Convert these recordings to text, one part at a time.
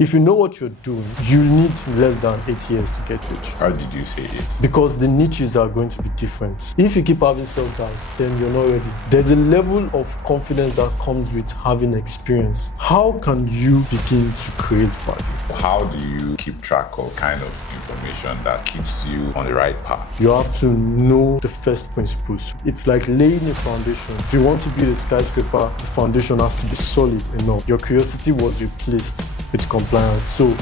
If you know what you're doing, you need less than 8 years to get rich. How did you say it? Because the niches are going to be different. If you keep having self-doubt, then you're not ready. There's a level of confidence that comes with having experience. How can you begin to create value? How do you keep track of kind of information that keeps you on the right path? You have to know the first principles. It's like laying a foundation. If you want to build a skyscraper, the foundation has to be solid enough. Your curiosity was replaced with compliance. So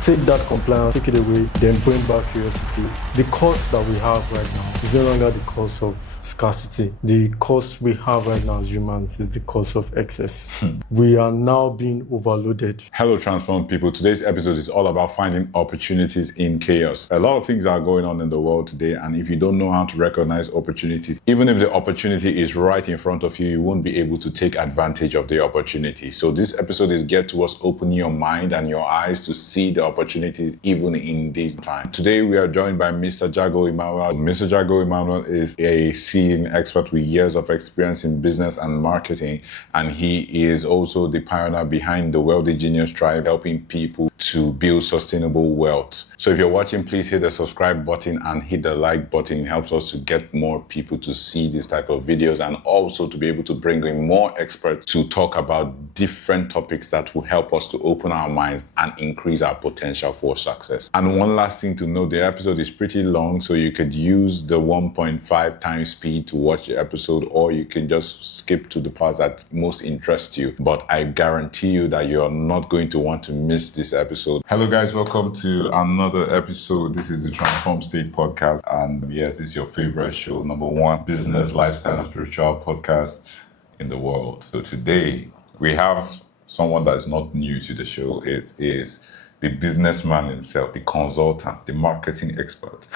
take that compliance, take it away, then bring back curiosity. The cost that we have right now is no longer the cost of scarcity. The cost we have right now as humans is the cost of excess. We are now being overloaded. Hello, transformed people. Today's episode is all about finding opportunities in chaos. A lot of things are going on in the world today, and if you don't know how to recognize opportunities, even if the opportunity is right in front of you, you won't be able to take advantage of the opportunity. So this episode is geared towards opening your mind and your eyes to see the opportunities even in this time. Today we are joined by Mr. Jago Emmanuel. Mr. Jago Emmanuel is a seasoned expert with years of experience in business and marketing, and he is also the pioneer behind the Wealthy Genius Tribe, helping people to build sustainable wealth. So if you're watching, please hit the subscribe button and hit the like button. It helps us to get more people to see this type of videos and also to be able to bring in more experts to talk about different topics that will help us to open our minds and increase our potential for success. And one last thing to note, the episode is pretty long, so you could use the 1.5 times speed to watch the episode, or you can just skip to the part that most interests you. But I guarantee you that you're not going to want to miss this episode. Hello guys, welcome to another episode. This is the Transform State podcast, and yes, this is your favorite show, number one business, lifestyle, and spiritual podcast in the world. So today we have someone that is not new to the show. It is the businessman himself, the consultant, the marketing expert.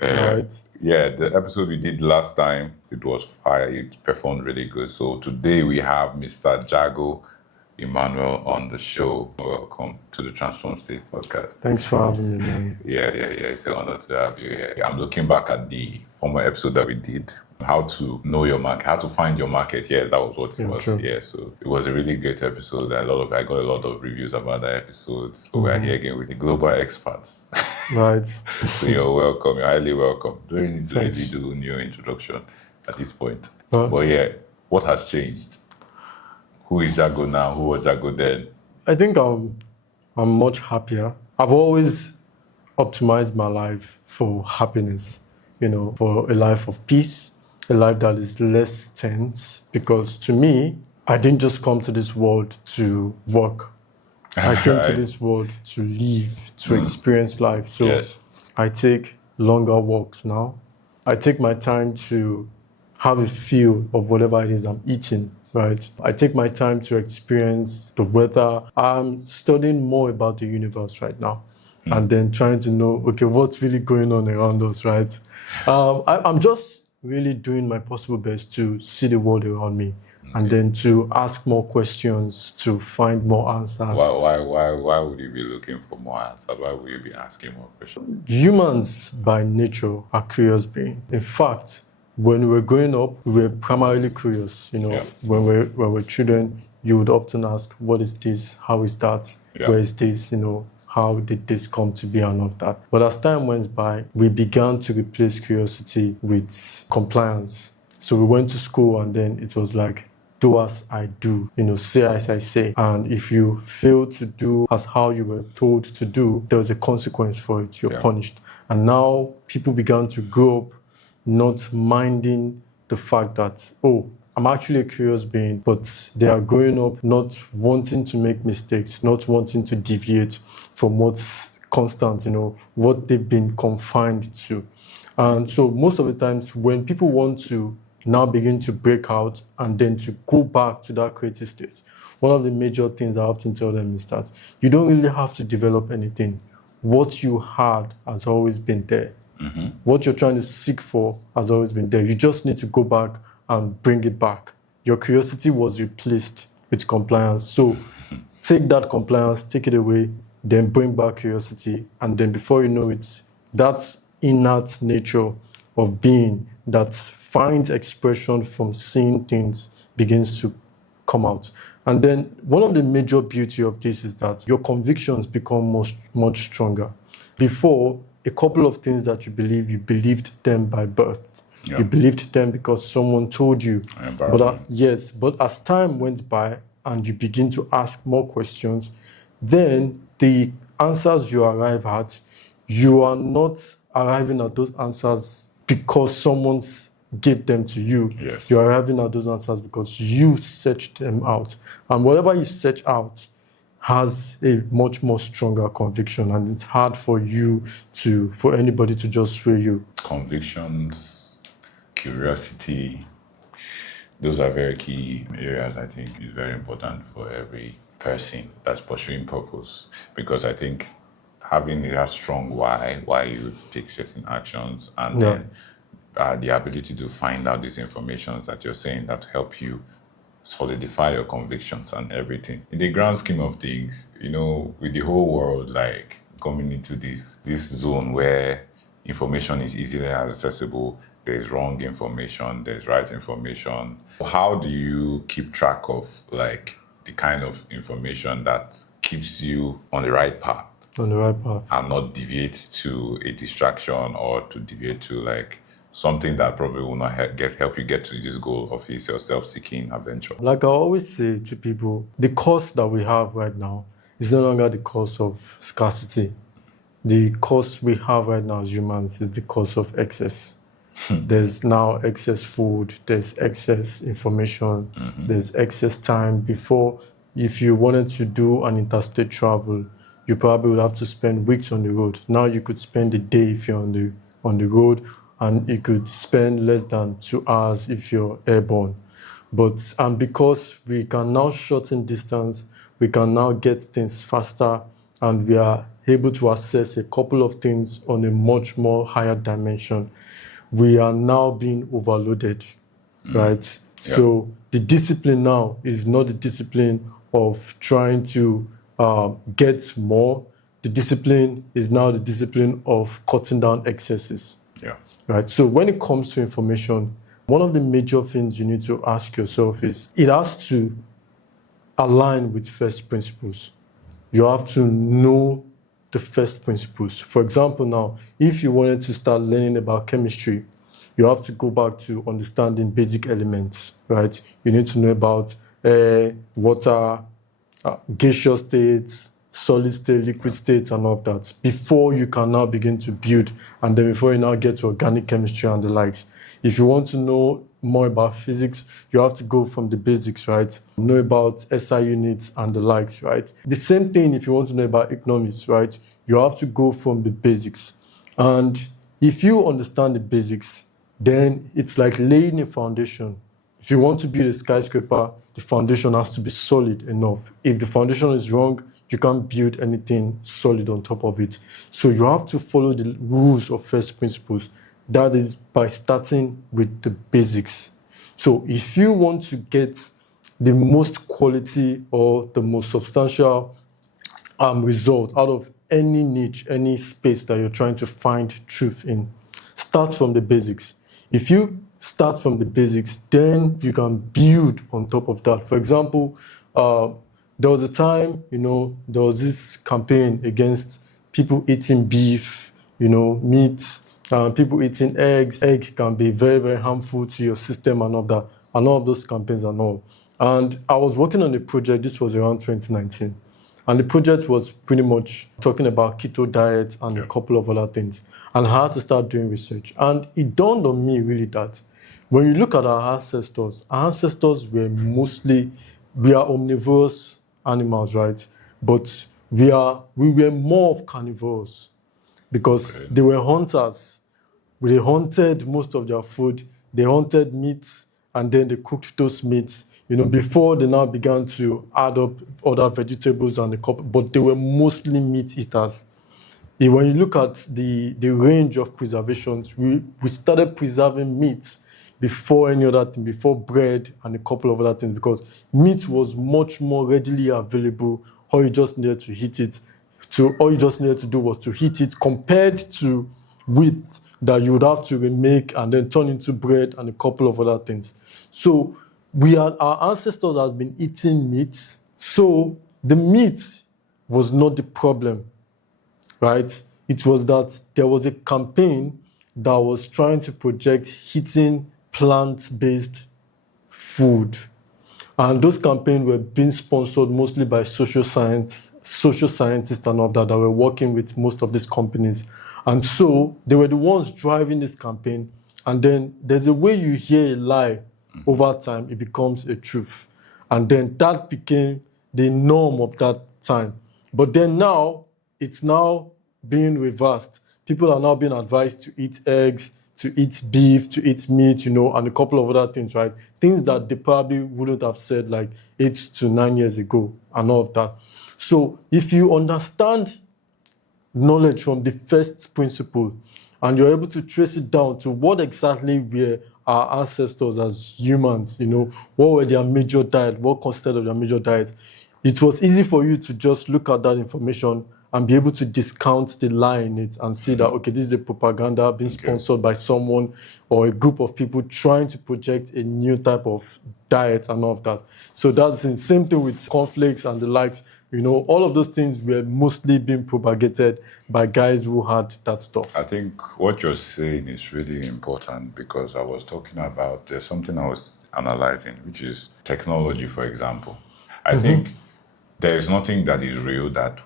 Right. Yeah, the episode we did last time, it was fire. It performed really good. So today we have Mr. Jago Emmanuel on the show. Welcome to the Transform State podcast. Thanks for having me, man. Yeah. It's an honor to have you here. I'm looking back at the former episode that we did, how to know your market, how to find your market. Yeah, that was what it was. True. Yeah, so it was a really great episode. I got a lot of reviews about that episode. So we're here again with the global experts. Right. So you're welcome. You're highly welcome. Don't need to Thanks. really do new introduction at this point. Well- But yeah, what has changed? Who is Jago now? Who was Jago then? I think I'm much happier. I've always optimized my life for happiness, for a life of peace, a life that is less tense. Because to me, I didn't just come to this world to work. I came to this world to live, to experience life. So Yes. I take longer walks now. I take my time to have a feel of whatever it is I'm eating, right? I take my time to experience the weather. I'm studying more about the universe right now and then trying to know, okay, what's really going on around us, right? I'm just really doing my possible best to see the world around me and then to ask more questions, to find more answers. Why would you be looking for more answers? Why would you be asking more questions? Humans by nature are curious beings. In fact, when we were growing up, we were primarily curious. Yeah. When we're children, you would often ask, what is this? How is that? Yeah. Where is this? How did this come to be and all of that? But as time went by, we began to replace curiosity with compliance. So we went to school and then it was like, do as I do, say as I say. And if you fail to do as how you were told to do, there was a consequence for it. You're punished. And now people began to grow up not minding the fact that, I'm actually a curious being, but they are growing up not wanting to make mistakes, not wanting to deviate from what's constant, what they've been confined to. And so most of the times when people want to now begin to break out and then to go back to that creative state, one of the major things I often tell them is that you don't really have to develop anything. What you had has always been there. What you're trying to seek for has always been there. You just need to go back and bring it back. Your curiosity was replaced with compliance. So take that compliance, take it away, then bring back curiosity. And then before you know it, that innate nature of being that finds expression from seeing things begins to come out. And then one of the major beauty of this is that your convictions become much stronger. Before, a couple of things that you believed them by birth. Yeah. You believed them because someone told you. Environment. But as time went by and you begin to ask more questions, then the answers you arrive at, you are not arriving at those answers because someone's gave them to you. Yes. You're arriving at those answers because you searched them out. And whatever you search out has a much more stronger conviction, and it's hard for anybody to just sway you. Convictions, curiosity, those are very key areas. I think is very important for every person that's pursuing purpose, because I think having that strong why you take certain actions, and then the ability to find out these informations that you're saying that help you solidify your convictions and everything. In the grand scheme of things, with the whole world like coming into this zone where information is easily accessible, there's wrong information, there's right information. How do you keep track of like the kind of information that keeps you on the right path? On the right path. And not deviate to a distraction, or to deviate to like something that probably will not help you get to this goal of your self-seeking adventure. Like I always say to people, the course that we have right now is no longer the course of scarcity. The course we have right now as humans is the course of excess. There's now excess food, there's excess information, there's excess time. Before, if you wanted to do an interstate travel, you probably would have to spend weeks on the road. Now you could spend a day if you're on the road, and you could spend less than 2 hours if you're airborne. And because we can now shorten distance, we can now get things faster, and we are able to assess a couple of things on a much more higher dimension. We are now being overloaded, right? Yeah. So the discipline now is not the discipline of trying to get more. The discipline is now the discipline of cutting down excesses. Yeah. Right. So when it comes to information, one of the major things you need to ask yourself is it has to align with first principles. You have to know the first principles. For example, now, if you wanted to start learning about chemistry, you have to go back to understanding basic elements, right? You need to know about water, gaseous states, solid state, liquid states, and all of that, before you can now begin to build, and then before you now get to organic chemistry and the likes. If you want to know more about physics, you have to go from the basics, right? Know about SI units and the likes, right? The same thing if you want to know about economics, right? You have to go from the basics. And if you understand the basics, then it's like laying a foundation. If you want to build a skyscraper, the foundation has to be solid enough. If the foundation is wrong, you can't build anything solid on top of it. So you have to follow the rules of first principles. That is by starting with the basics. So if you want to get the most quality or the most substantial result out of any niche, any space that you're trying to find truth in, start from the basics. If you start from the basics, then you can build on top of that. For example, there was a time, there was this campaign against people eating beef, meat, people eating eggs. Egg can be very, very harmful to your system and all that, and all of those campaigns and all. And I was working on a project, this was around 2019. And the project was pretty much talking about keto diet and a couple of other things. And I had to start doing research. And it dawned on me really that when you look at our ancestors were we are omnivorous animals, right? But we were more of carnivores because they were hunters. They hunted most of their food. They hunted meats, and then they cooked those meats, before they now began to add up other vegetables and but they were mostly meat eaters. When you look at the range of preservations, we started preserving meat before any other thing, before bread and a couple of other things, because meat was much more readily available. All you just needed to do was to heat it, compared to wheat that you would have to remake and then turn into bread and a couple of other things. So our ancestors has been eating meat, so the meat was not the problem, right? It was that there was a campaign that was trying to project eating plant-based food. And those campaigns were being sponsored mostly by social scientists and all that were working with most of these companies. And so they were the ones driving this campaign. And then there's a way you hear a lie over time, it becomes a truth. And then that became the norm of that time. But then now, it's now being reversed. People are now being advised to eat eggs, to eat beef, to eat meat, and a couple of other things, right? Things that they probably wouldn't have said like 8 to 9 years ago and all of that. So if you understand knowledge from the first principle and you're able to trace it down to what exactly were our ancestors as humans, what were their major diet, what consisted of their major diet, it was easy for you to just look at that information and be able to discount the lie in it and see that, okay, this is a propaganda being sponsored by someone or a group of people trying to project a new type of diet and all of that. So that's the same thing with conflicts and the likes. All of those things were mostly being propagated by guys who had that stuff. I think what you're saying is really important because I was talking about, there's something I was analyzing, which is technology, for example. I think there is nothing that is real that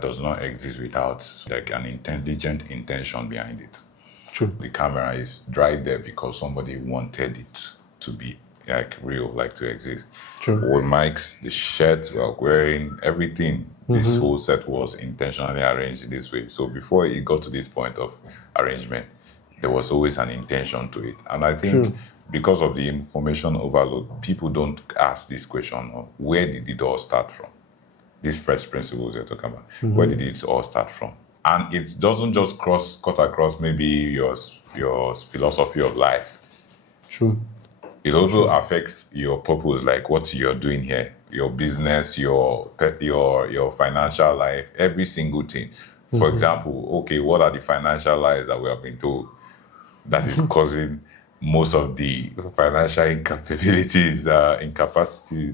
does not exist without like an intelligent intention behind it. True. The camera is right there because somebody wanted it to be like real, like to exist. True. All mics, the shirts we are wearing, everything. This whole set was intentionally arranged this way. So before it got to this point of arrangement, there was always an intention to it. And I think because of the information overload, people don't ask this question of where did it all start from? These first principles you're talking about, where did it all start from? And it doesn't just cut across maybe your philosophy of life. True. It also affects your purpose, like what you're doing here, your business, your financial life, every single thing. For example, okay, what are the financial lies that we have been told that is causing most of the financial incapacity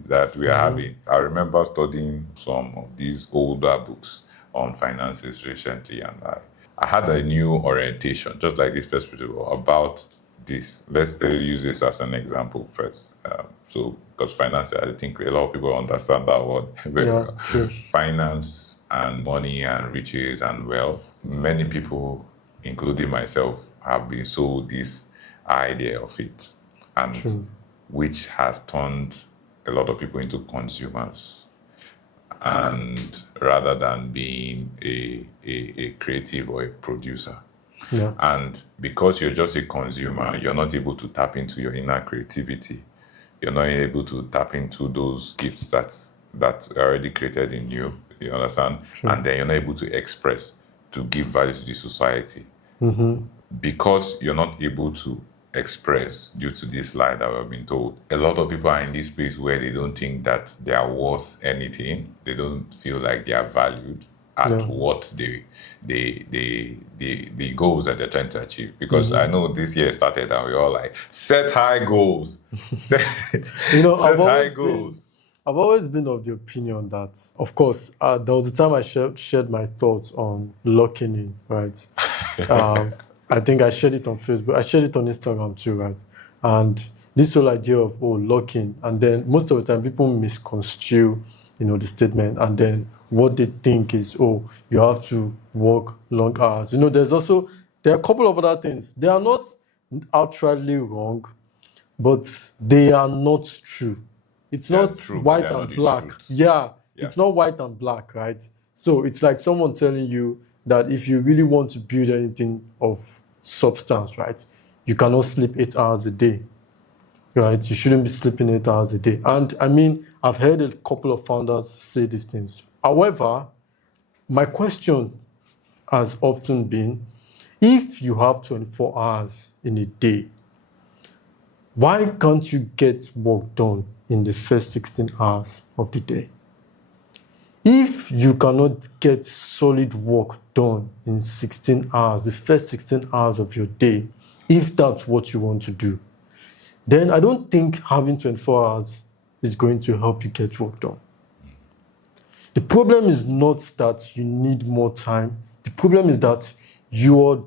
that we are having? I remember studying some of these older books on finances recently, and I had a new orientation, just like this first principle, about this. Let's use this as an example first. Because finance, I think a lot of people understand that word very well. True. Finance and money and riches and wealth. Many people, including myself, have been sold this idea of it, and which has turned a lot of people into consumers, and rather than being a creative or a producer. Yeah. And because you're just a consumer, you're not able to tap into your inner creativity. You're not able to tap into those gifts that are already created in you. You understand? And then you're not able to express, to give value to the society. Because you're not able to express due to this lie that we've been told. A lot of people are in this place where they don't think that they are worth anything. They don't feel like they are valued at what the goals that they're trying to achieve. Because I know this year started and we're all like, set high goals. set high goals. I've always been of the opinion that, of course, there was a time I shared my thoughts on locking in, right? I think I shared it on Facebook. I shared it on Instagram too, right? And this whole idea of, locking, and then most of the time people misconstrue, the statement, and then what they think is, you have to work long hours. There are a couple of other things. They are not outrightly wrong, but they are not true. It's not true, white and black. It's not white and black, right? So it's like someone telling you that if you really want to build anything of substance, right, you cannot sleep 8 hours a day, right? You shouldn't be sleeping 8 hours a day. And I mean, I've heard a couple of founders say these things. However, my question has often been, if you have 24 hours in a day, why can't you get work done in the first 16 hours of the day? If you cannot get solid work done in 16 hours, the first 16 hours of your day, if that's what you want to do, then I don't think having 24 hours is going to help you get work done. The problem is not that you need more time. The problem is that you're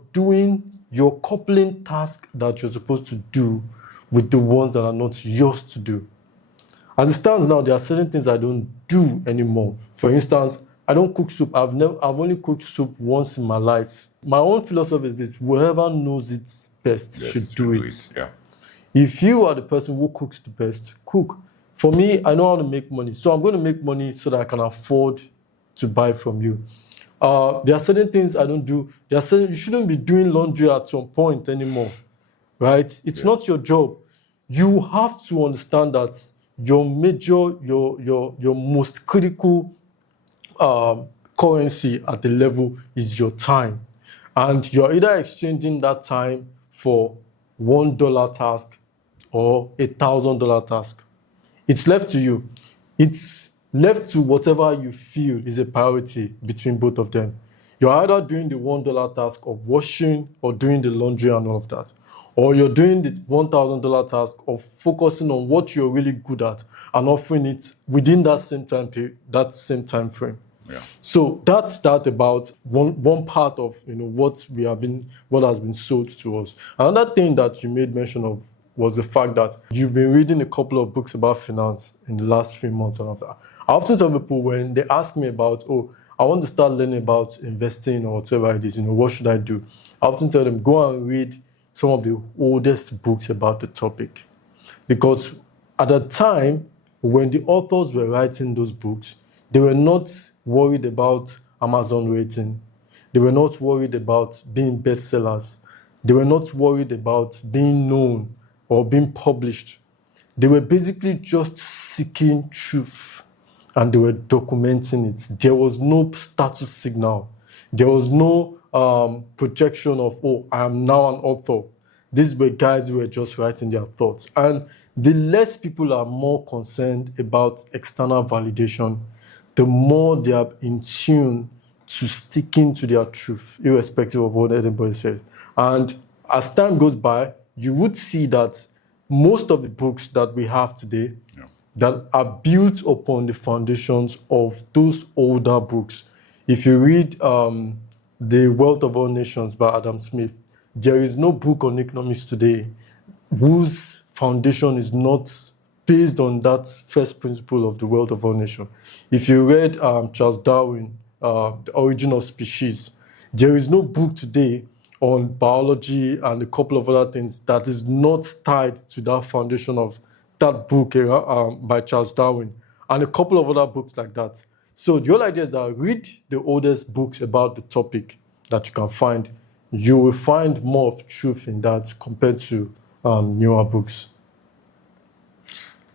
coupling tasks that you're supposed to do with the ones that are not yours to do. As it stands now, there are certain things I don't do anymore. For instance, I don't cook soup. I've only cooked soup once in my life. My own philosophy is this: whoever knows it best should do it. Yeah. If you are the person who cooks the best, cook. For me, I know how to make money. So I'm going to make money so that I can afford to buy from you. There are certain things I don't do. You shouldn't be doing laundry at some point anymore, right? It's not your job. You have to understand that your most critical currency at the level is your time. And you're either exchanging that time for $1 task or $1,000 task. It's left to you. It's left to whatever you feel is a priority between both of them. You're either doing the $1 task of washing or doing the laundry and all of that, or you're doing the $1,000 task of focusing on what you're really good at and offering it within that same time period, that same time frame. Yeah. So that's that about one part of what has been sold to us. Another thing that you made mention of was the fact that you've been reading a couple of books about finance in the last few months and all that. I often tell people when they ask me about, I want to start learning about investing or whatever it is, what should I do? I often tell them, go and read some of the oldest books about the topic. Because at the time, when the authors were writing those books, they were not worried about Amazon rating. They were not worried about being bestsellers. They were not worried about being known or being published. They were basically just seeking truth and they were documenting it. There was no status signal. There was no projection of, I am now an author. These were guys who were just writing their thoughts. And the less people are more concerned about external validation, the more they are in tune to sticking to their truth, irrespective of what anybody says. And as time goes by, you would see that most of the books that we have today that are built upon the foundations of those older books. If you read The Wealth of All Nations by Adam Smith, there is no book on economics today whose foundation is not based on that first principle of The Wealth of All Nations. If you read Charles Darwin, The Origin of Species, there is no book today on biology and a couple of other things that is not tied to that foundation of that book by Charles Darwin and a couple of other books like that. So the whole idea is that read the oldest books about the topic that you can find. You will find more of truth in that compared to newer books.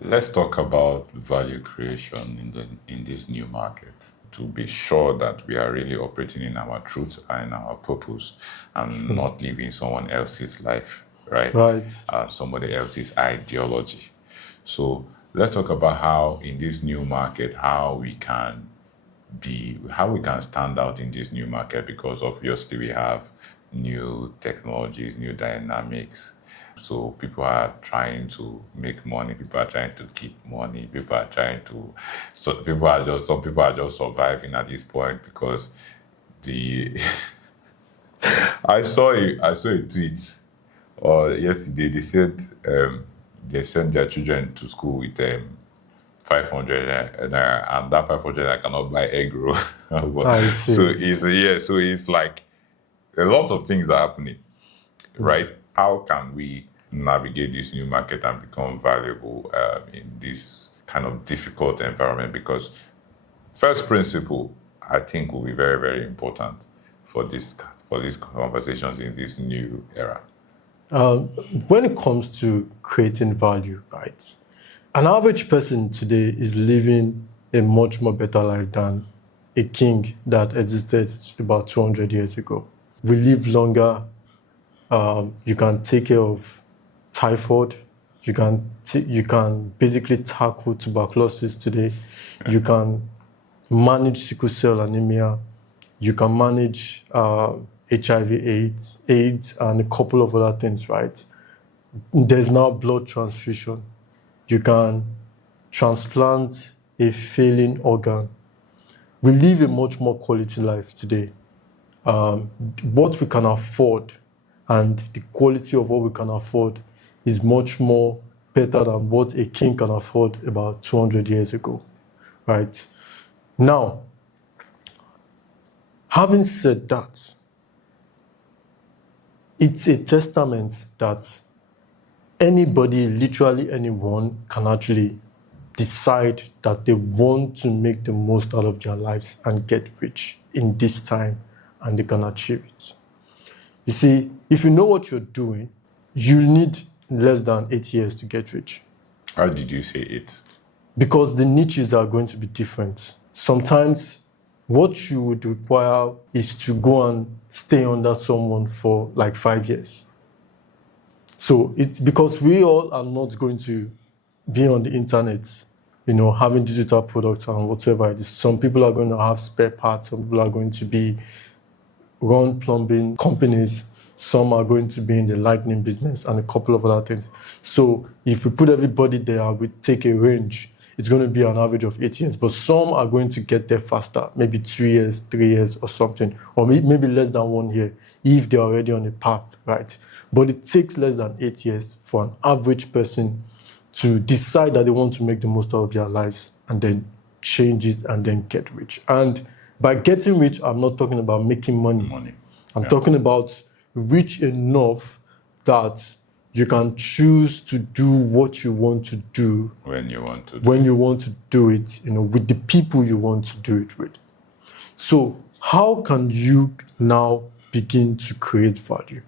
Let's talk about value creation in this new market, to be sure that we are really operating in our truth and our purpose and not living someone else's life, right? Right. Somebody else's ideology. So let's talk about how in this new market, how we can stand out in this new market, because obviously we have new technologies, new dynamics. So people are trying to make money, people are trying to keep money, some people are just surviving at this point because I saw a tweet yesterday. They said they sent their children to school with 500 and that 500 I cannot buy egg roll. I see. So it's like a lot of things are happening, right? How can we navigate this new market and become valuable in this kind of difficult environment? Because first principle, I think, will be very, very important for these conversations in this new era. When it comes to creating value, right? An average person today is living a much more better life than a king that existed about 200 years ago. We live longer. You can take care of typhoid. You can basically tackle tuberculosis today. You can manage sickle cell anemia. You can manage HIV/AIDS, and a couple of other things, right? there's now blood transfusion. You can transplant a failing organ. We live a much more quality life today. What we can afford and the quality of what we can afford is much more better than what a king can afford about 200 years ago, right? Now, having said that, it's a testament that anybody, literally anyone, can actually decide that they want to make the most out of their lives and get rich in this time, and they can achieve it. You see, if you know what you're doing, you need less than 8 years to get rich. How did you say it? Because the niches are going to be different. Sometimes what you would require is to go and stay under someone for like 5 years. So it's because we all are not going to be on the internet, having digital products and whatever it is. Some people are going to have spare parts. Some people are going to run plumbing companies. Some are going to be in the lighting business and a couple of other things. So if we put everybody there and we take a range, it's going to be an average of 8 years. But some are going to get there faster, maybe 2 years, 3 years or something, or maybe less than 1 year if they're already on a path, right? But it takes less than 8 years for an average person to decide that they want to make the most out of their lives and then change it and then get rich. And by getting rich, I'm not talking about making money. I'm talking about rich enough that you can choose to do what you want to do when you want to do it, with the people you want to do it with. So how can you now begin to create value?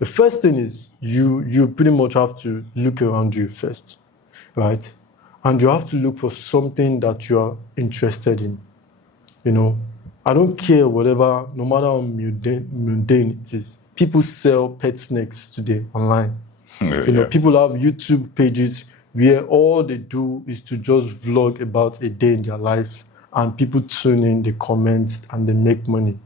The first thing is you pretty much have to look around you first, right? And you have to look for something that you are interested in. I don't care whatever, no matter how mundane it is. People sell pet snakes today online. People have YouTube pages where all they do is to just vlog about a day in their lives, and people tune in, they comment, and they make money.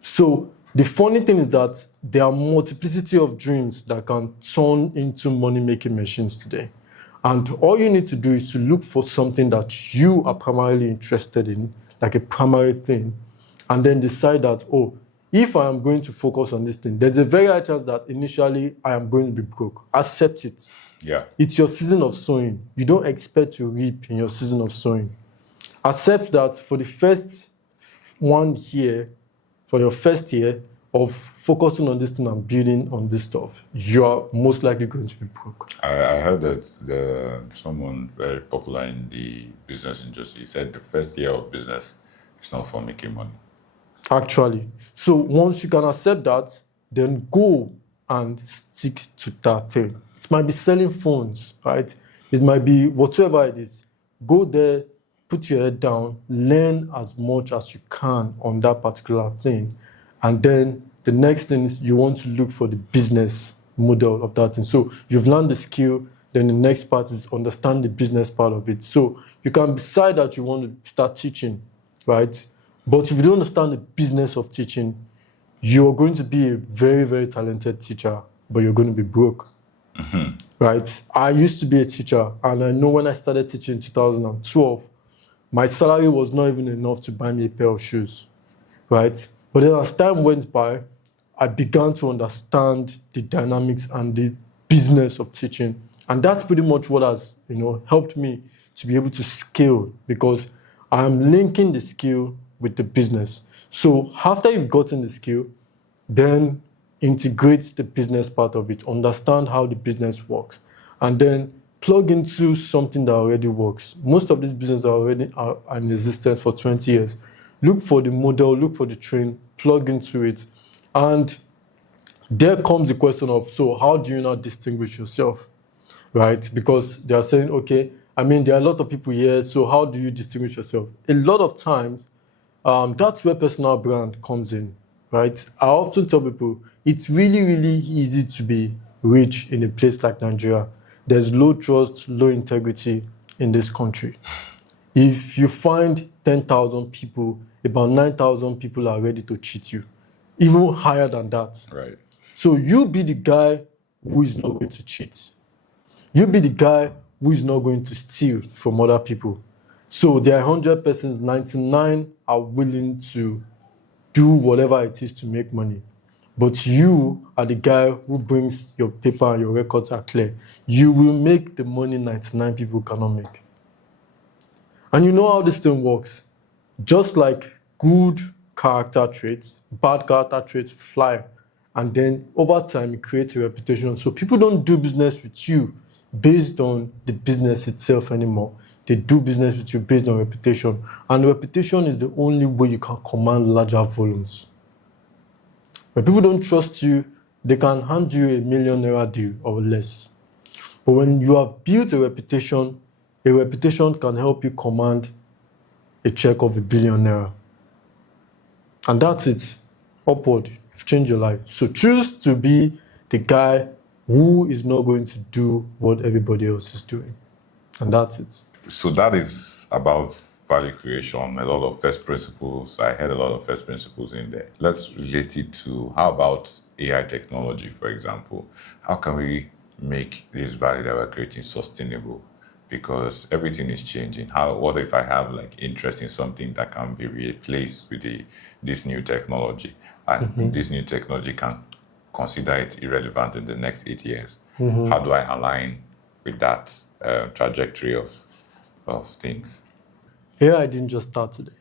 So the funny thing is that there are multiplicity of dreams that can turn into money-making machines today. And all you need to do is to look for something that you are primarily interested in, like a primary thing, and then decide that, if I am going to focus on this thing, there's a very high chance that initially I am going to be broke. Accept it. Yeah. It's your season of sowing. You don't expect to reap in your season of sowing. Accept that for the first 1 year, for your first year of focusing on this thing and building on this stuff, you are most likely going to be broke. I heard that someone very popular in the business industry said the first year of business is not for making money. Actually. So once you can accept that, then go and stick to that thing. It might be selling phones, right? It might be whatever it is. Go there, put your head down, learn as much as you can on that particular thing. And then the next thing is you want to look for the business model of that thing. So you've learned the skill, then the next part is understand the business part of it. So you can decide that you want to start teaching, right? But if you don't understand the business of teaching, you're going to be a very, very talented teacher, but you're going to be broke, right? I used to be a teacher, and I know when I started teaching in 2012, my salary was not even enough to buy me a pair of shoes, right? But then as time went by, I began to understand the dynamics and the business of teaching. And that's pretty much what has, helped me to be able to scale, because I'm linking the skill with the business. So after you've gotten the skill, then integrate the business part of it, understand how the business works, and then plug into something that already works. Most of these businesses are already in existence for 20 years. Look for the model, look for the trend, plug into it. And there comes the question of, so how do you not distinguish yourself, right? Because they are saying, there are a lot of people here, so how do you distinguish yourself? A lot of times, that's where personal brand comes in, right? I often tell people it's really, really easy to be rich in a place like Nigeria. There's low trust, low integrity in this country. If you find 10,000 people, about 9,000 people are ready to cheat you, even higher than that. Right. So you be the guy who is not going to cheat. You be the guy who is not going to steal from other people. So there are 100 persons, 99 are willing to do whatever it is to make money. But you are the guy who brings your paper and your records are clear. You will make the money 99 people cannot make. And you know how this thing works. Just like good character traits, bad character traits fly. And then over time, it creates a reputation. So people don't do business with you based on the business itself anymore. They do business with you based on reputation. And reputation is the only way you can command larger volumes. When people don't trust you, they can hand you a $1 million deal or less. But when you have built a reputation can help you command a check of $1 billion. And that's it. Upward. You've changed your life. So choose to be the guy who is not going to do what everybody else is doing. And that's it. So that is about value creation, a lot of first principles. I had a lot of first principles in there. Let's relate it to how about AI technology, for example. How can we make this value that we're creating sustainable? Because everything is changing. What if I have like interest in something that can be replaced with this new technology? And this new technology can consider it irrelevant in the next 8 years. How do I align with that trajectory of things? AI didn't just start today.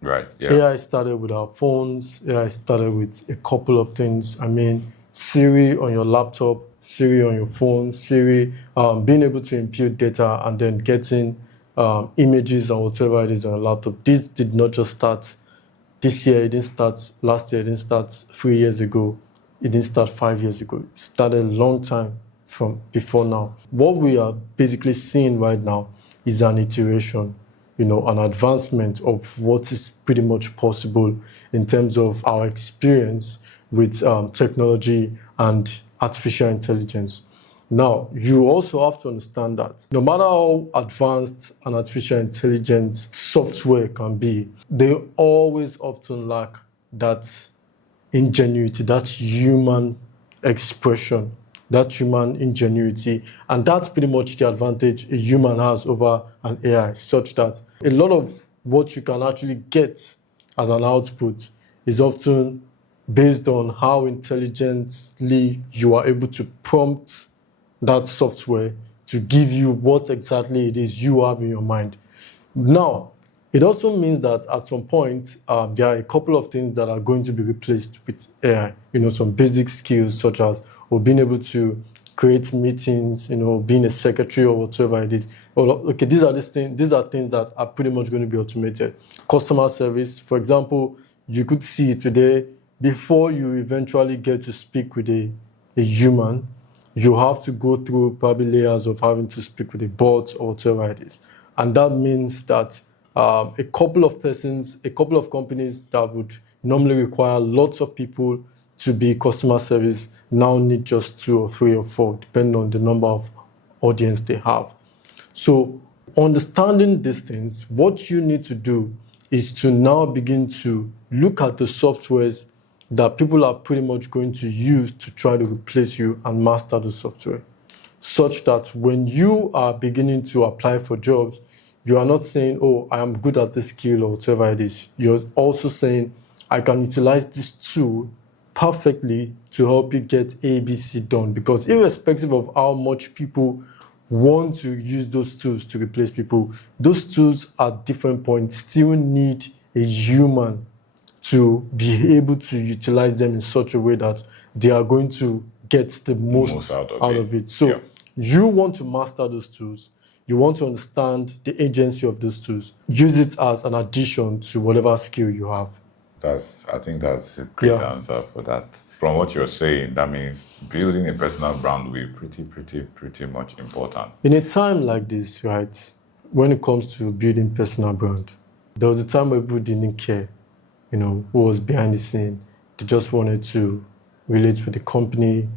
Right, yeah. AI started with our phones. AI started with a couple of things. I mean, Siri on your laptop, Siri on your phone, Siri being able to impute data and then getting images or whatever it is on your laptop. This did not just start this year. It didn't start last year. It didn't start 3 years ago. It didn't start 5 years ago. It started a long time from before now. What we are basically seeing right now is an iteration, an advancement of what is pretty much possible in terms of our experience with technology and artificial intelligence. Now, you also have to understand that no matter how advanced an artificial intelligence software can be, they always often lack that ingenuity, that human expression, that human ingenuity. And that's pretty much the advantage a human has over an AI, such that a lot of what you can actually get as an output is often based on how intelligently you are able to prompt that software to give you what exactly it is you have in your mind. Now, it also means that at some point, there are a couple of things that are going to be replaced with AI. Some basic skills such as being able to create meetings, being a secretary or whatever it is. Okay, these are things that are pretty much going to be automated. Customer service, for example, you could see today, before you eventually get to speak with a human, you have to go through probably layers of having to speak with a bot or whatever it is. And that means that a couple of companies that would normally require lots of people to be customer service now need just 2 or 3 or 4, depending on the number of audience they have. So understanding these things, what you need to do is to now begin to look at the softwares that people are pretty much going to use to try to replace you and master the software, such that when you are beginning to apply for jobs, you are not saying, oh, I am good at this skill or whatever it is. You're also saying, I can utilize this tool perfectly to help you get ABC done. Because irrespective of how much people want to use those tools to replace people, those tools at different points still need a human to be able to utilize them in such a way that they are going to get the most out of it. So you want to master those tools. You want to understand the agency of those tools. Use it as an addition to whatever skill you have. I think that's a great answer for that. From what you're saying, that means building a personal brand will be pretty much important. In a time like this, right, when it comes to building personal brand, there was a time where people didn't care, who was behind the scene. They just wanted to relate with the company,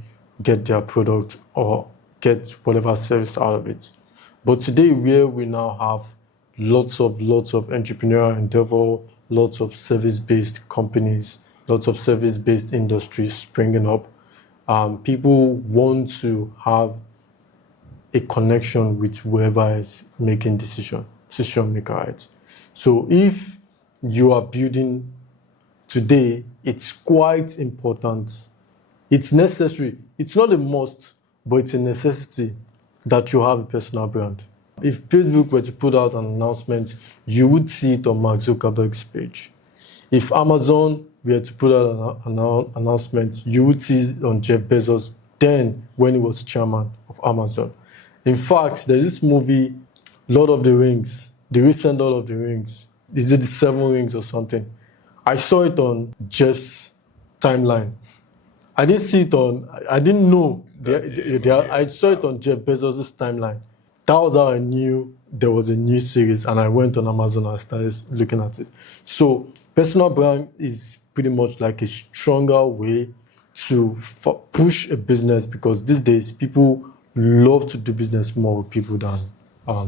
get their product, or get whatever service out of it. But today, where we now have lots of entrepreneurial endeavor, lots of service-based companies, lots of service-based industries springing up, People want to have a connection with whoever is making decision maker, right? So if you are building today, it's quite important. It's necessary. It's not a must, but it's a necessity that you have a personal brand. If Facebook were to put out an announcement, you would see it on Mark Zuckerberg's page. If Amazon were to put out an announcement, you would see it on Jeff Bezos then when he was chairman of Amazon. In fact, there's this movie, Lord of the Rings, the recent Lord of the Rings. Is it the Seven Rings or something? I saw it on Jeff's timeline. I didn't see it on, I didn't know. I saw it on Jeff Bezos' timeline. That was how I knew there was a new series, and I went on Amazon and I started looking at it. So personal brand is pretty much like a stronger way to push a business, because these days people love to do business more with people than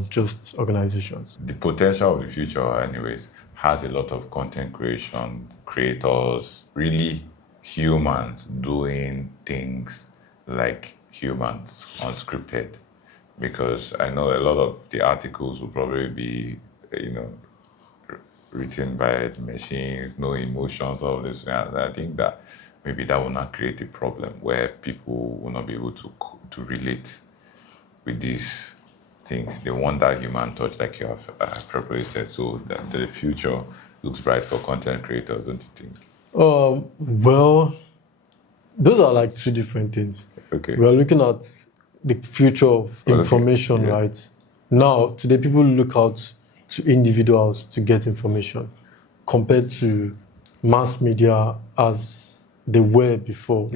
just organizations. The potential of the future, anyways, has a lot of content creation, creators, really humans doing things like humans, unscripted. Because I know a lot of the articles will probably be, written by machines, no emotions, all of this. And I think that maybe that will not create a problem where people will not be able to relate with these things. They want that human touch, like you have properly said. So that the future looks bright for content creators, don't you think? Well, those are like two different things. Okay. We are looking at the future of information, yeah. right? Now, today people look out to individuals to get information compared to mass media as they were before,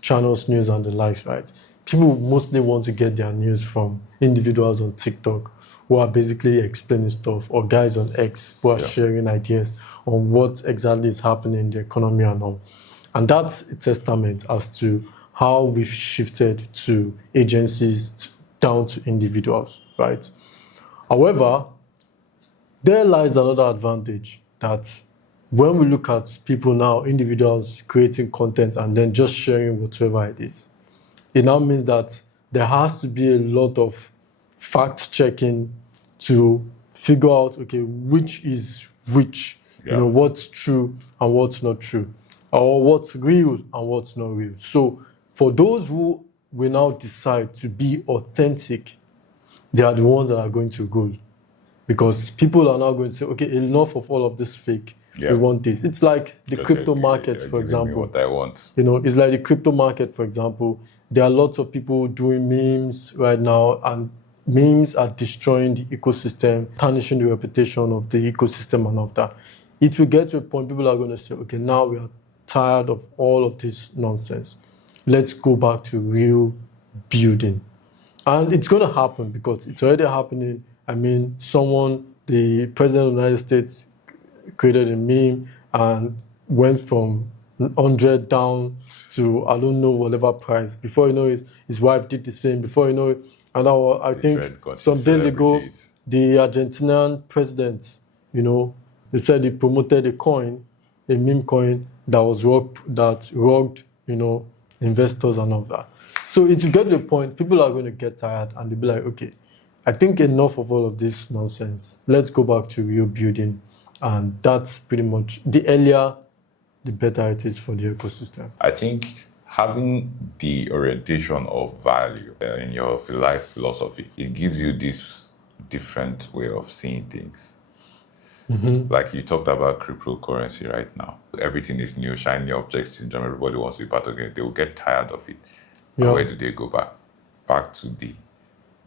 channels, news, and the likes, right? People mostly want to get their news from individuals on TikTok who are basically explaining stuff, or guys on X who are sharing ideas on what exactly is happening in the economy and all. And that's a testament as to how we've shifted to agencies down to individuals, right? However, there lies another advantage, that when we look at people now, individuals creating content and then just sharing whatever it is, it now means that there has to be a lot of fact checking to figure out, okay, which is which, what's true and what's not true, or what's real and what's not real. So for those who will now decide to be authentic, they are the ones that are going to go. Because people are now going to say, okay, enough of all of this fake. We want this. It's like the crypto market, for example. What I want. It's like the crypto market, for example. There are lots of people doing memes right now, and memes are destroying the ecosystem, tarnishing the reputation of the ecosystem and all that. It will get to a point people are going to say, okay, now we are tired of all of this nonsense. Let's go back to real building. And it's going to happen because it's already happening. I mean, the president of the United States created a meme and went from 100 down to, I don't know, whatever price. Before you know it, his wife did the same. Before you know it, and I think some days ago, the Argentinian president, they said he promoted a meme coin that was robbed, investors and all that. So it will get to a point, people are going to get tired and they'll be like, okay, I think enough of all of this nonsense. Let's go back to real building. And that's pretty much, the earlier, the better it is for the ecosystem. I think having the orientation of value in your life philosophy, it gives you this different way of seeing things. Mm-hmm. Like you talked about cryptocurrency right now. Everything is new, shiny object syndrome. Everybody wants to be part of it. They will get tired of it. Yeah. And where do they go back? Back to the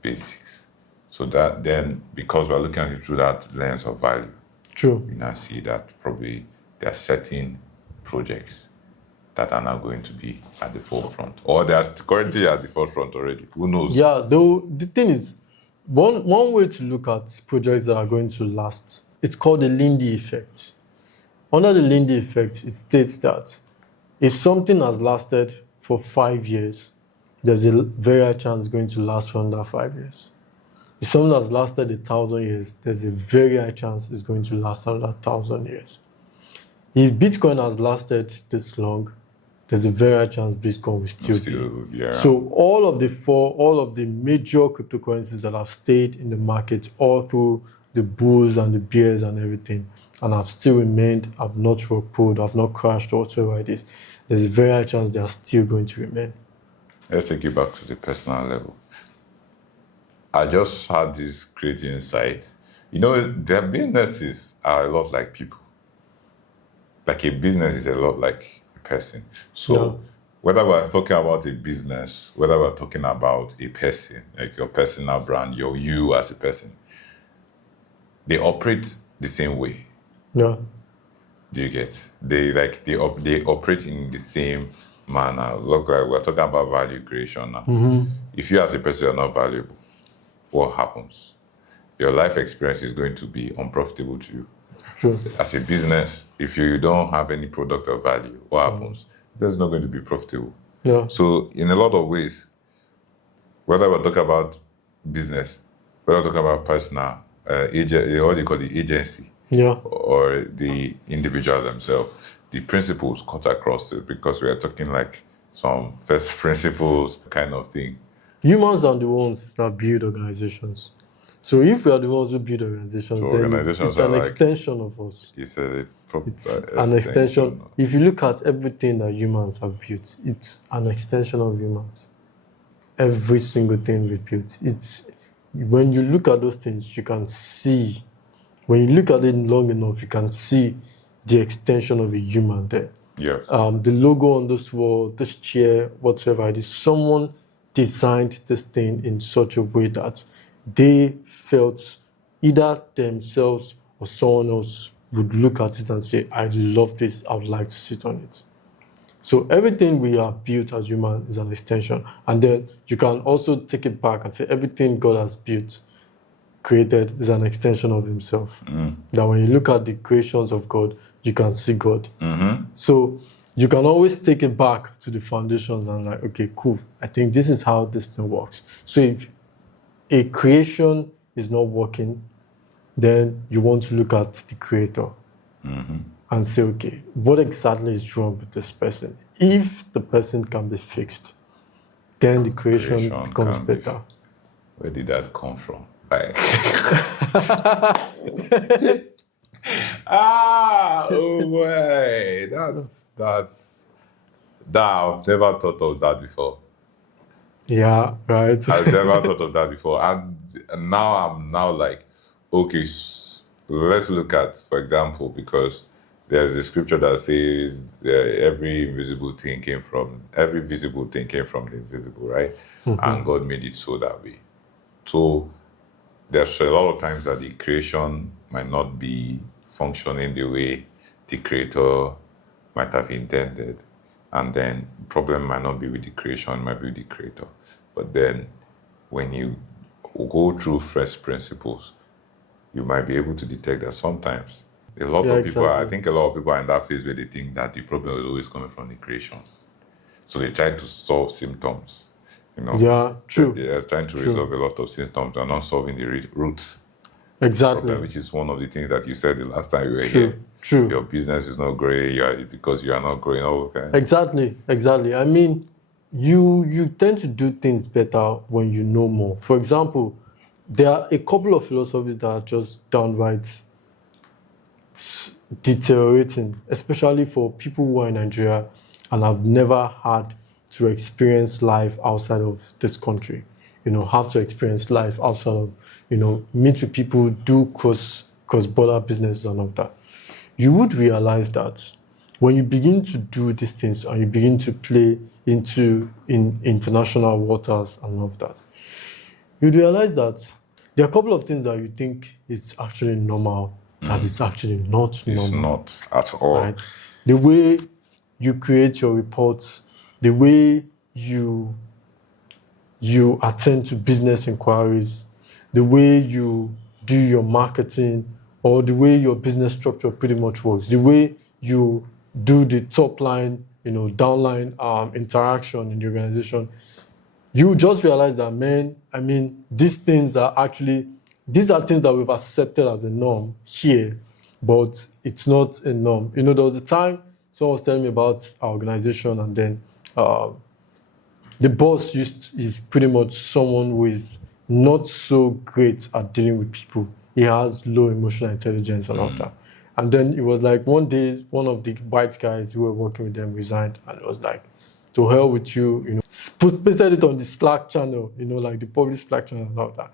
basics. So that then, because we're looking at it through that lens of value, true, we now see that probably there are certain projects that are now going to be at the forefront, or they are currently at the forefront already. Who knows? Yeah, though the thing is, one way to look at projects that are going to last, it's called the Lindy effect. Under the Lindy effect, it states that if something has lasted for 5 years, there's a very high chance it's going to last for another 5 years. If something has lasted 1,000 years, there's a very high chance it's going to last another 1,000 years. If Bitcoin has lasted this long, there's a very high chance Bitcoin will still be. Still, yeah. So all of the major cryptocurrencies that have stayed in the market all through the bulls and the bears and everything, and have still remained, have not rug pulled, have not crashed or whatever it is, there's a very high chance they are still going to remain. Let's take it back to the personal level. I just had this great insight. You know, their businesses are a lot like people. Like a business is a lot like a person. So Yeah. whether we're talking about a business, whether we're talking about a person, like your personal brand, you as a person, they operate the same way. Yeah. Do you get? They operate in the same manner. Look, like we're talking about value creation now. If you as a person are not valuable, what happens? Your life experience is going to be unprofitable to you. True. As a business, if you don't have any product of value, what happens? That's not going to be profitable. Yeah. So in a lot of ways, whether we're talking about business, whether we're talking about personal, agent, what do you call the agency, Yeah. or the individual themselves, the principles cut across it, because we are talking like some first principles kind of thing. Humans are the ones that build organizations. So if we are the ones who build organizations, So then organizations it's are an like- extension of us. It's It's an extension. If you look at everything that humans have built, it's an extension of humans. Every single thing we built. It's when you look at those things, you can see. When you look at it long enough, you can see the extension of a human there. Yeah. The logo on this wall, this chair, whatever it is, someone designed this thing in such a way that they felt either themselves or someone else would look at it and say, I love this, I would like to sit on it. So everything we have built as human is an extension. And then you can also take it back and say everything God has built, created, is an extension of himself. That when you look at the creations of God, you can see God. So you can always take it back to the foundations and like, okay, cool. I think this is how this thing works. So if a creation is not working, then you want to look at the creator and say, okay, what exactly is wrong with this person? If the person can be fixed, then the creation becomes can be- better. Where did that come from? Like, oh wait, that's I've never thought of that before. Yeah, right. I've never thought of that before, and now I'm like, okay, let's look at, for example, because there's a scripture that says every visible thing came from the invisible, right? And God made it so that way. So there's a lot of times that the creation might not be functioning the way the creator might have intended. And then the problem might not be with the creation, it might be with the creator. But then when you go through first principles, you might be able to detect that sometimes a lot of people, I think a lot of people are in that phase where they think that the problem is always coming from the creation. So they try to solve symptoms, you know. Yeah, true. They are trying to resolve a lot of symptoms and not solving the roots. Exactly. Problem, which is one of the things that you said the last time you were True. here. True. Your business is not growing because you are not growing. Okay. Exactly. I mean, you tend to do things better when you know more. For example, there are a couple of philosophies that are just downright deteriorating, especially for people who are in Nigeria and have never had to experience life outside of this country. You know, have to experience life outside of, you know, meet with people, do cross-border business and all that. You would realize that when you begin to do these things and you begin to play in international waters and all of that, you'd realize that there are a couple of things that you think is actually normal that is actually not normal. It's not at all. Right? The way you create your reports, the way you attend to business inquiries, the way you do your marketing, or the way your business structure pretty much works, the way you do the top line, downline interaction in the organization, you just realize that, man, I mean, these are things that we've accepted as a norm here, but it's not a norm. There was a time someone was telling me about our organization, and then the boss is pretty much someone who is not so great at dealing with people. He has low emotional intelligence and all that. And then it was like one day, one of the white guys who were working with them resigned, and it was like, to hell with you, pasted it on the Slack channel, like the public Slack channel and all that.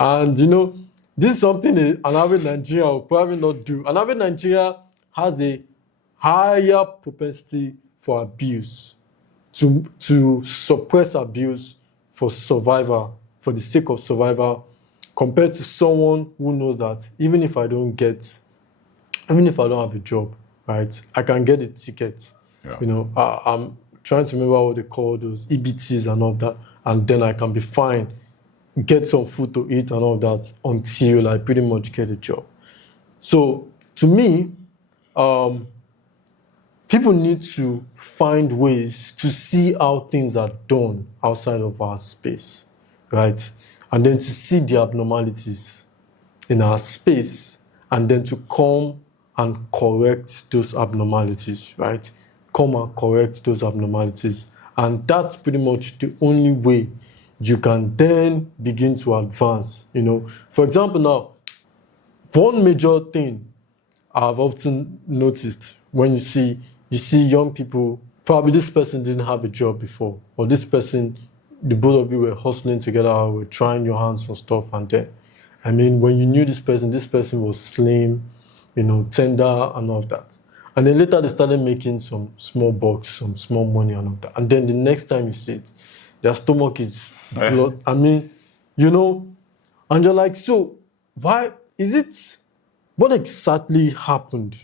And, this is something an average Nigerian will probably not do. An average Nigeria has a higher propensity for abuse, to suppress abuse for survival, for the sake of survival, compared to someone who knows that even if I don't have a job, right, I can get a ticket. Yeah. I'm trying to remember what they call those EBTs and all that, and then I can be fine, get some food to eat and all that until I pretty much get a job. So to me, people need to find ways to see how things are done outside of our space, right? And then to see the abnormalities in our space, and then to come and correct those abnormalities, right? Come and correct those abnormalities. And that's pretty much the only way you can then begin to advance. For example, now, one major thing I've often noticed when you see young people, probably this person didn't have a job before, or this person, the both of you were hustling together, were trying your hands for stuff, and then, when you knew this person was slim, tender and all that. And then later they started making some small bucks, some small money and all that. And then the next time you see it, their stomach is blood. And you're like, so why is it, what exactly happened?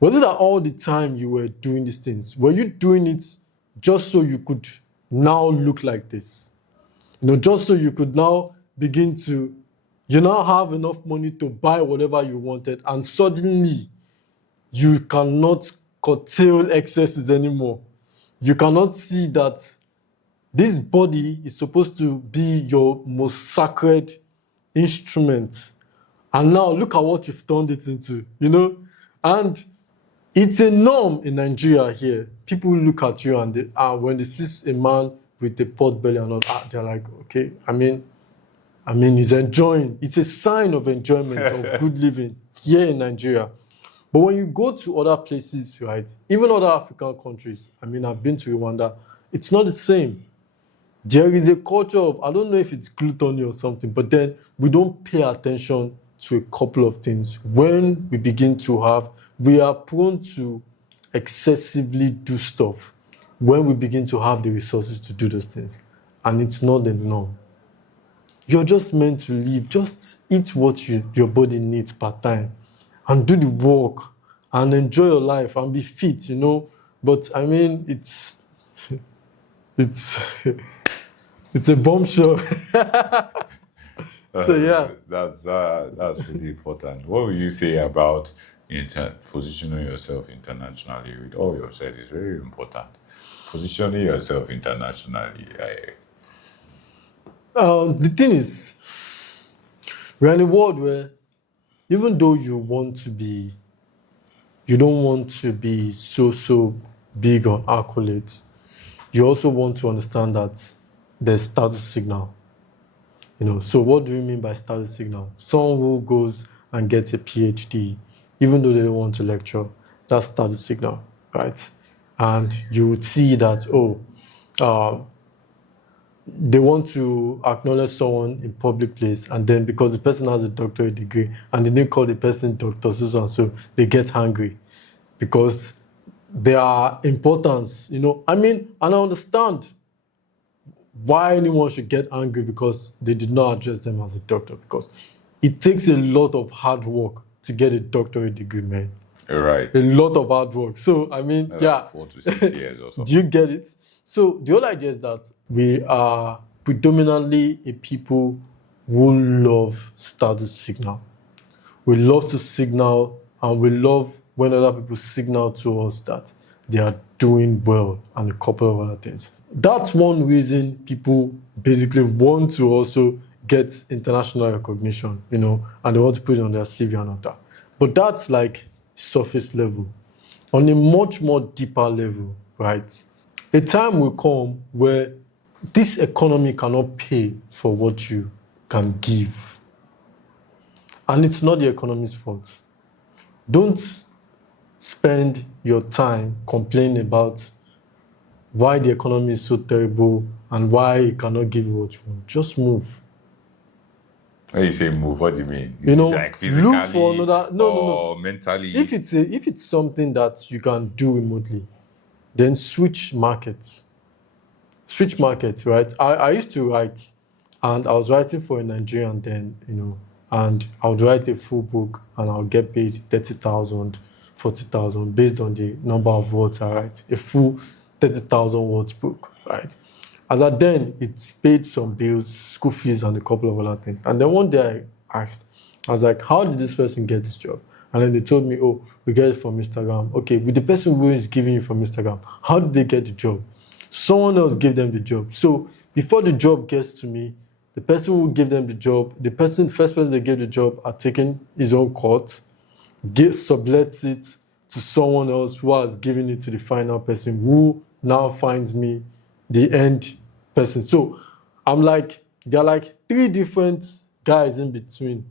Was it that all the time you were doing these things? Were you doing it just so you could now look like this? Just so you could now begin to, you now have enough money to buy whatever you wanted, and suddenly you cannot curtail excesses anymore. You cannot see that this body is supposed to be your most sacred instrument. And now look at what you've turned it into, And it's a norm in Nigeria here. People look at you and when they see a man with a pot belly and all that, they're like, okay, he's enjoying. It's a sign of enjoyment, of good living here in Nigeria. But when you go to other places, right, even other African countries, I've been to Rwanda, it's not the same. There is a culture of, I don't know if it's gluttony or something, but then we don't pay attention to a couple of things. When we are prone to excessively do stuff when we begin to have the resources to do those things. And it's not the norm. You're just meant to live. Just eat what your body needs per time, and do the work, and enjoy your life, and be fit, But it's it's a bombshell. So yeah, that's really important. What would you say about positioning yourself internationally? With all you've said is very important. Positioning yourself internationally. The thing is, we're in a world where, even though you don't want to be so big on accolades, you also want to understand that there's status signal. So what do you mean by status signal? Someone who goes and gets a PhD, even though they don't want to lecture, that's status signal, right? And you would see that, they want to acknowledge someone in public place, and then because the person has a doctorate degree and they didn't call the person Dr. Susan, so they get angry because their importance, and I understand why anyone should get angry because they did not address them as a doctor, because it takes a lot of hard work to get a doctorate degree, man. Right. A lot of hard work. So, Like 4 to 6 years or something. Do you get it? So the whole idea is that we are predominantly a people who love status signal. We love to signal, and we love when other people signal to us that they are doing well, and a couple of other things. That's one reason people basically want to also get international recognition, and they want to put it on their CV and all that. But that's like surface level. on a much more deeper level, right? A time will come where this economy cannot pay for what you can give. And it's not the economy's fault. Don't spend your time complaining about why the economy is so terrible and why it cannot give you what you want. Just move. When you say move, what do you mean? Is You it know, like physically look for another. No. or mentally? If it's something that you can do remotely, then switch markets. Switch markets, right? I used to write, and I was writing for a Nigerian then, and I would write a full book and I'll get paid 30,000, 40,000 based on the number of words I write. A full 30,000 words book, right? As at then, it paid some bills, school fees, and a couple of other things. And then one day I asked, I was like, how did this person get this job? And then they told me, oh, we get it from Instagram. Okay, with the person who is giving you from Instagram, how did they get the job? Someone else gave them the job. So before the job gets to me, the person who gave them the job, first person they gave the job, are taking his own cut, sublets it to someone else who has given it to the final person who now finds me the end person. So I'm like, there are like 3 different guys in between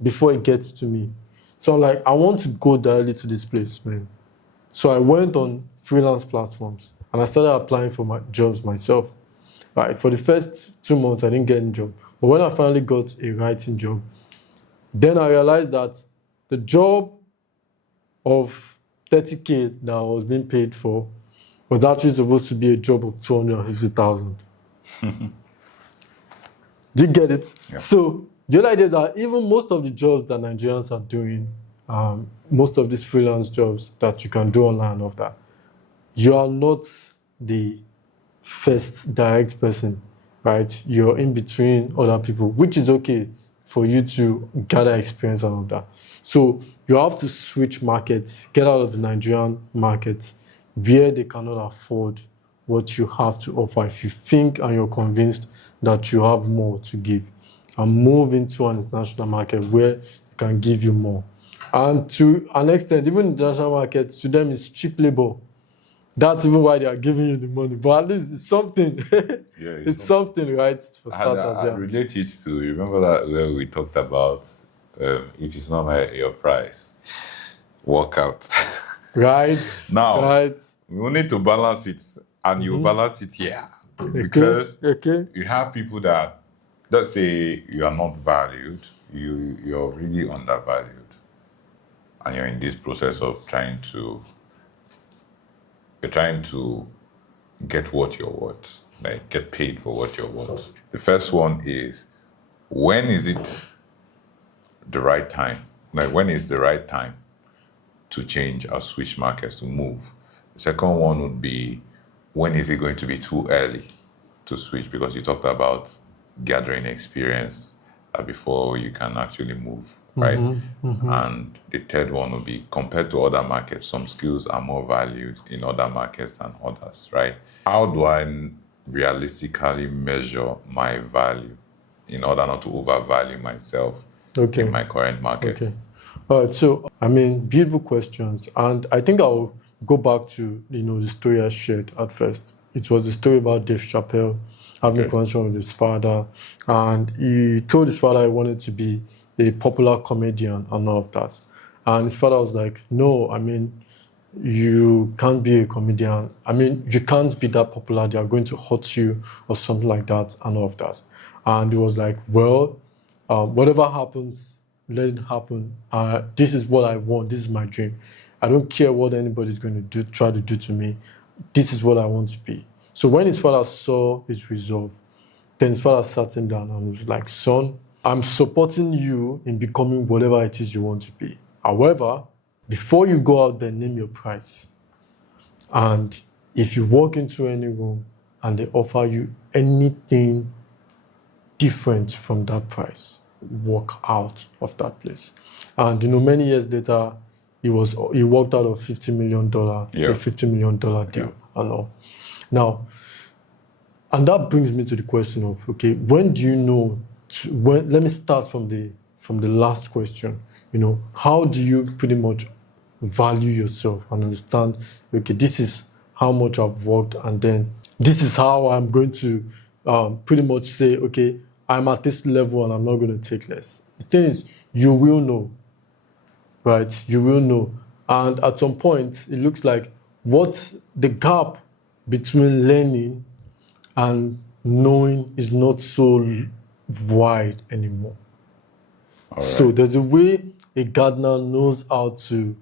before it gets to me. So I'm like, I want to go directly to this place, man. So I went on freelance platforms and I started applying for my jobs myself. Right, for the first 2 months, I didn't get any job. But when I finally got a writing job, then I realized that the job of 30K that I was being paid for was actually supposed to be a job of 250,000. Do you get it? Yeah. So the other idea is that even most of the jobs that Nigerians are doing, most of these freelance jobs that you can do online and all of that, you are not the first direct person, right? You're in between other people, which is okay for you to gather experience and all of that. So you have to switch markets, get out of the Nigerian market where they cannot afford what you have to offer. If you think and you're convinced that you have more to give, and move into an international market where it can give you more. And to an extent, even the international market, to them, is cheap labor. That's even why they are giving you the money. But at least it's something. Yeah, it's something, right? For starters, I relate it to, remember that where we talked about it is not your price. Work out. Right. Now, right. we need to balance it, and you balance it here. Because you have people that, let's say you are not valued, you're really undervalued, and you're in this process of trying to get what you're worth, like get paid for what you're worth. The first one is, when is it the right time? Like, when is the right time to change or switch markets, to move? The second one would be, when is it going to be too early to switch? Because you talked about gathering experience before you can actually move, right? And the third one would be, compared to other markets, some skills are more valued in other markets than others, right? How do I realistically measure my value in order not to overvalue myself in my current market? Okay. All right. So, beautiful questions. And I think I'll go back to, the story I shared at first. It was a story about Dave Chappelle having a conversation with his father. And he told his father he wanted to be a popular comedian and all of that. And his father was like, no, you can't be a comedian. You can't be that popular. They are going to hurt you or something like that and all of that. And he was like, well, whatever happens, let it happen. This is what I want. This is my dream. I don't care what anybody's going to try to do to me. This is what I want to be. So when his father saw his resolve, then his father sat him down and was like, son, I'm supporting you in becoming whatever it is you want to be. However, before you go out there, name your price. And if you walk into any room and they offer you anything different from that price, walk out of that place. And many years later, he walked out of $50 million, a $50 million deal and all. Now, and that brings me to the question of, okay, when do you know? Let me start from the last question. How do you pretty much value yourself and understand, okay, this is how much I've worked, and then this is how I'm going to pretty much say, okay, I'm at this level and I'm not going to take less. The thing is, you will know, right? You will know. And at some point, it looks like what the gap between learning and knowing is not so wide anymore. All right. So there's a way a gardener knows how to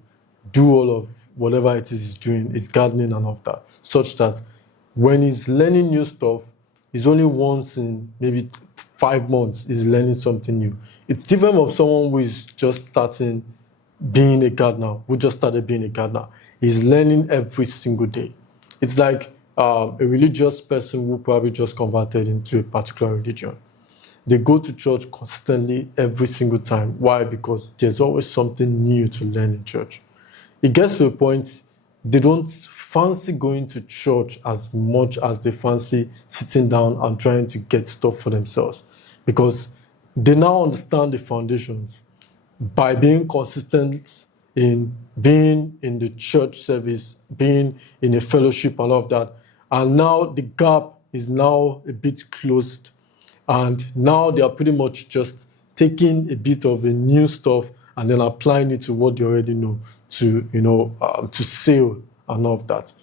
do all of whatever it is he's doing, his gardening and all of that, such that when he's learning new stuff, it's only once in maybe 5 months he's learning something new. It's different from someone who is just starting being a gardener, who just started being a gardener. He's learning every single day. It's like a religious person who probably just converted into a particular religion. They go to church constantly every single time. Why? Because there's always something new to learn in church. It gets to a point they don't fancy going to church as much as they fancy sitting down and trying to get stuff for themselves, because they now understand the foundations by being consistent in being in the church service, being in a fellowship and all of that. And now the gap is now a bit closed. And now they are pretty much just taking a bit of a new stuff and then applying it to what they already know to, to sell and all of that.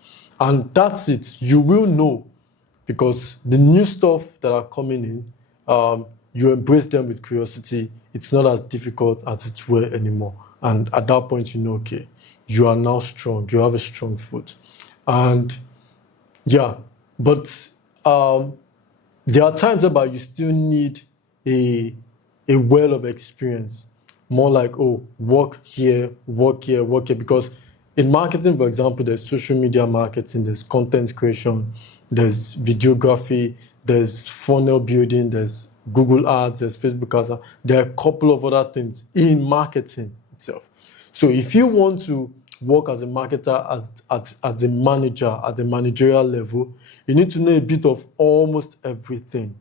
And that's it. You will know, because the new stuff that are coming in, you embrace them with curiosity. It's not as difficult as it were anymore. And at that point, you know, okay, you are now strong. You have a strong foot. And yeah, but there are times whereby you still need a well of experience. More like, oh, work here, work here, work here. Because in marketing, for example, there's social media marketing, there's content creation, there's videography, there's funnel building, there's Google Ads, there's Facebook Ads. There are a couple of other things in marketing itself. So if you want to work as a marketer, as a manager, at the managerial level, you need to know a bit of almost everything.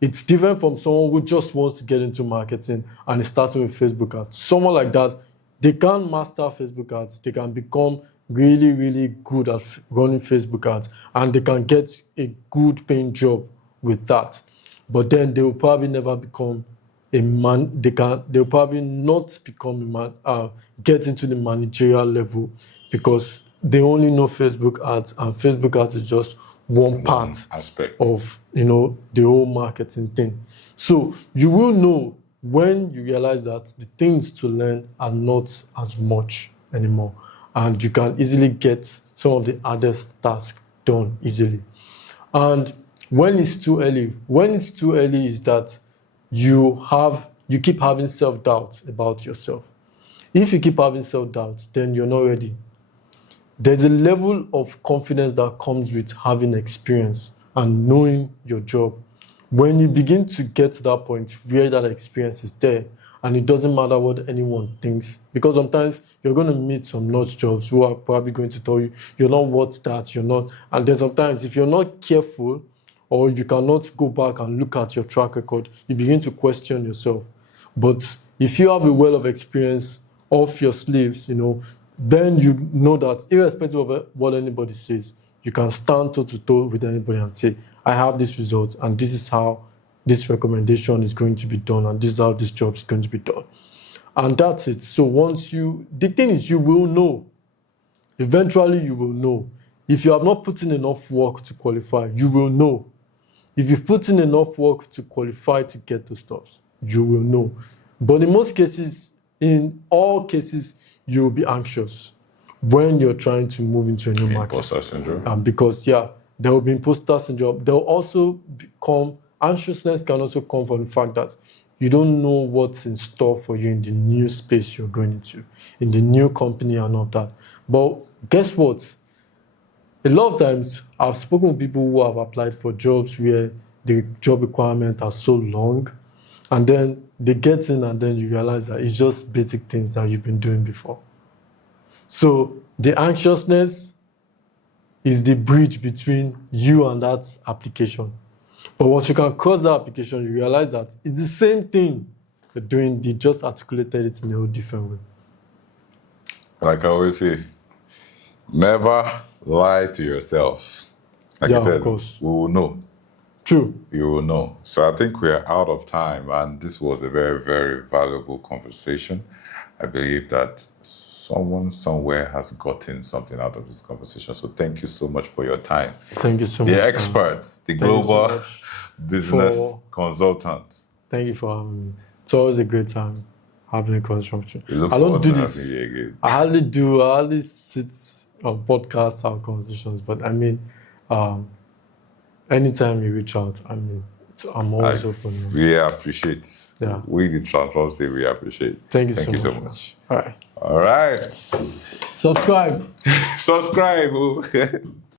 It's different from someone who just wants to get into marketing and is starting with Facebook ads. Someone like that, they can master Facebook ads. They can become really, really good at running Facebook ads, and they can get a good paying job with that. But then they will probably never become a man. They'll probably not become a man, get into the managerial level, because they only know Facebook ads, and Facebook ads is just one part aspect of the whole marketing thing. So you will know when you realize that the things to learn are not as much anymore, and you can easily get some of the hardest tasks done easily. And when it's too early is that you keep having self-doubt about yourself. If you keep having self-doubt, then you're not ready. There's a level of confidence that comes with having experience and knowing your job. When you begin to get to that point where that experience is there, and it doesn't matter what anyone thinks, because sometimes you're going to meet some nudge jobs who are probably going to tell you, you're not worth that, you're not. And then sometimes if you're not careful, or you cannot go back and look at your track record, you begin to question yourself. But if you have a well of experience off your sleeves, then you know that irrespective of what anybody says, you can stand toe-to-toe with anybody and say, I have this result, and this is how this recommendation is going to be done, and this is how this job is going to be done. And that's it. So the thing is, you will know. Eventually, you will know. If you have not put in enough work to qualify, you will know. If you've put in enough work to qualify to get those stuff, you will know. But in all cases, you will be anxious when you're trying to move into a new market. Imposter syndrome. Because, there will be imposter syndrome. There will also anxiousness can also come from the fact that you don't know what's in store for you in the new space you're going into, in the new company and all that. But guess what? A lot of times, I've spoken with people who have applied for jobs where the job requirements are so long, and then they get in and then you realize that it's just basic things that you've been doing before. So the anxiousness is the bridge between you and that application. But once you can cross that application, you realize that it's the same thing you're doing, they just articulated it in a whole different way. Like I always say, never lie to yourself. Like Yeah, I said, of course. we will know. True. You will know. So I think we're out of time, and this was a very, very valuable conversation. I believe that someone somewhere has gotten something out of this conversation. So thank you so much for your time. Thank you so much. The man. experts, the Thank you so global much business for- consultant. Thank you for having me. It's always a great time having a conversation. We look I don't forward do to this. having you again. I hardly sit on podcasts, have conversations, but I mean, anytime you reach out, I mean, I'm always open. We appreciate. Yeah. We the Transparency, we appreciate. Thank you Thank so you much. so much. All right. All right. Subscribe. Subscribe.